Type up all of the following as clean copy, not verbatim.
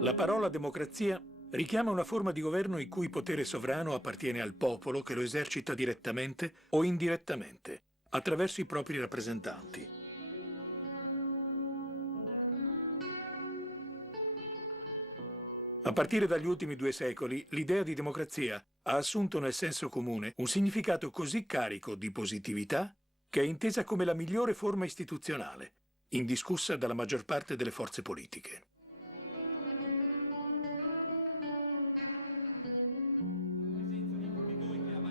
La parola democrazia richiama una forma di governo il cui potere sovrano appartiene al popolo che lo esercita direttamente o indirettamente, attraverso i propri rappresentanti. A partire dagli ultimi 2 secoli, l'idea di democrazia ha assunto nel senso comune un significato così carico di positività che è intesa come la migliore forma istituzionale, indiscussa dalla maggior parte delle forze politiche.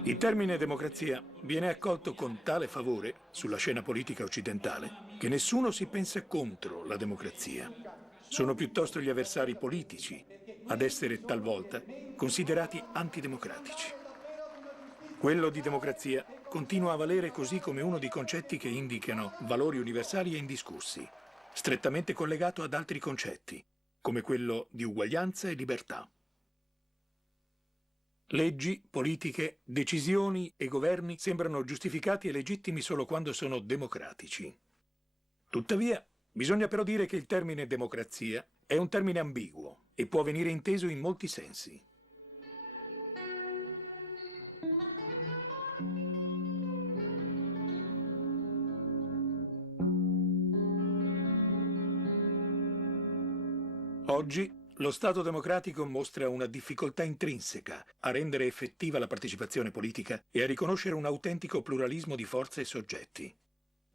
Il termine democrazia viene accolto con tale favore sulla scena politica occidentale che nessuno si pensa contro la democrazia. Sono piuttosto gli avversari politici ad essere talvolta considerati antidemocratici. Quello di democrazia continua a valere così come uno dei concetti che indicano valori universali e indiscussi, strettamente collegato ad altri concetti, come quello di uguaglianza e libertà. Leggi, politiche, decisioni e governi sembrano giustificati e legittimi solo quando sono democratici. Tuttavia, bisogna però dire che il termine democrazia è un termine ambiguo e può venire inteso in molti sensi. Oggi lo Stato democratico mostra una difficoltà intrinseca a rendere effettiva la partecipazione politica e a riconoscere un autentico pluralismo di forze e soggetti.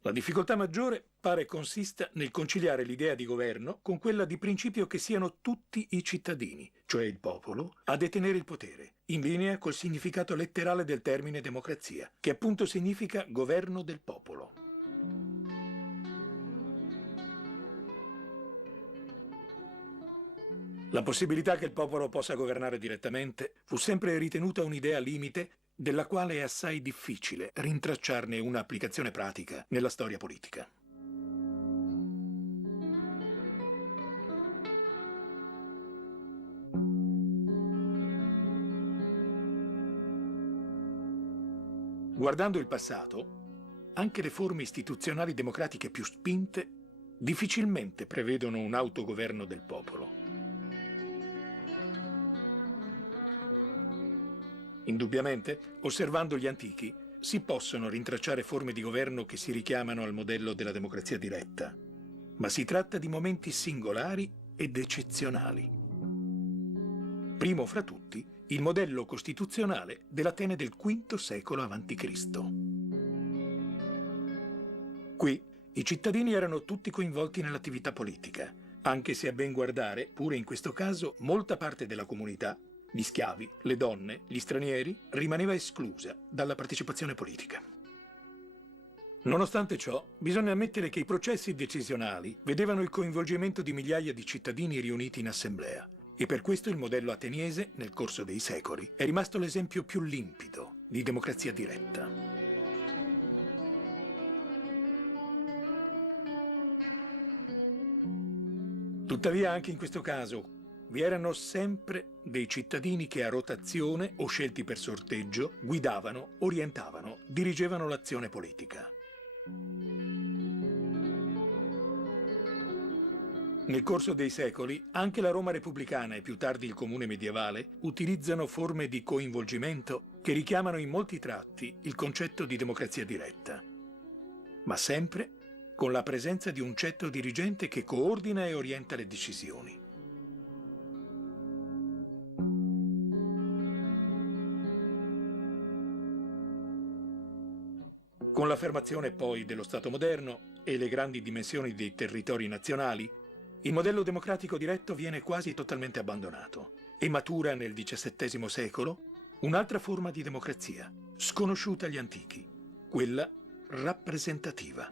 La difficoltà maggiore pare consista nel conciliare l'idea di governo con quella di principio che siano tutti i cittadini, cioè il popolo, a detenere il potere, in linea col significato letterale del termine democrazia, che appunto significa governo del popolo. La possibilità che il popolo possa governare direttamente fu sempre ritenuta un'idea limite della quale è assai difficile rintracciarne una applicazione pratica nella storia politica. Guardando il passato, anche le forme istituzionali democratiche più spinte difficilmente prevedono un autogoverno del popolo. Indubbiamente, osservando gli antichi, si possono rintracciare forme di governo che si richiamano al modello della democrazia diretta, ma si tratta di momenti singolari ed eccezionali. Primo fra tutti, il modello costituzionale dell'Atene del V secolo a.C. Qui i cittadini erano tutti coinvolti nell'attività politica, anche se a ben guardare, pure in questo caso, molta parte della comunità, gli schiavi, le donne, gli stranieri, rimaneva esclusa dalla partecipazione politica. Nonostante ciò, bisogna ammettere che i processi decisionali vedevano il coinvolgimento di migliaia di cittadini riuniti in assemblea e per questo il modello ateniese, nel corso dei secoli, è rimasto l'esempio più limpido di democrazia diretta. Tuttavia, anche in questo caso, vi erano sempre dei cittadini che a rotazione o scelti per sorteggio guidavano, orientavano, dirigevano l'azione politica. Nel corso dei secoli, anche la Roma repubblicana e più tardi il comune medievale utilizzano forme di coinvolgimento che richiamano in molti tratti il concetto di democrazia diretta, ma sempre con la presenza di un ceto dirigente che coordina e orienta le decisioni. Con l'affermazione poi dello Stato moderno e le grandi dimensioni dei territori nazionali, il modello democratico diretto viene quasi totalmente abbandonato e matura nel XVII secolo un'altra forma di democrazia, sconosciuta agli antichi, quella rappresentativa.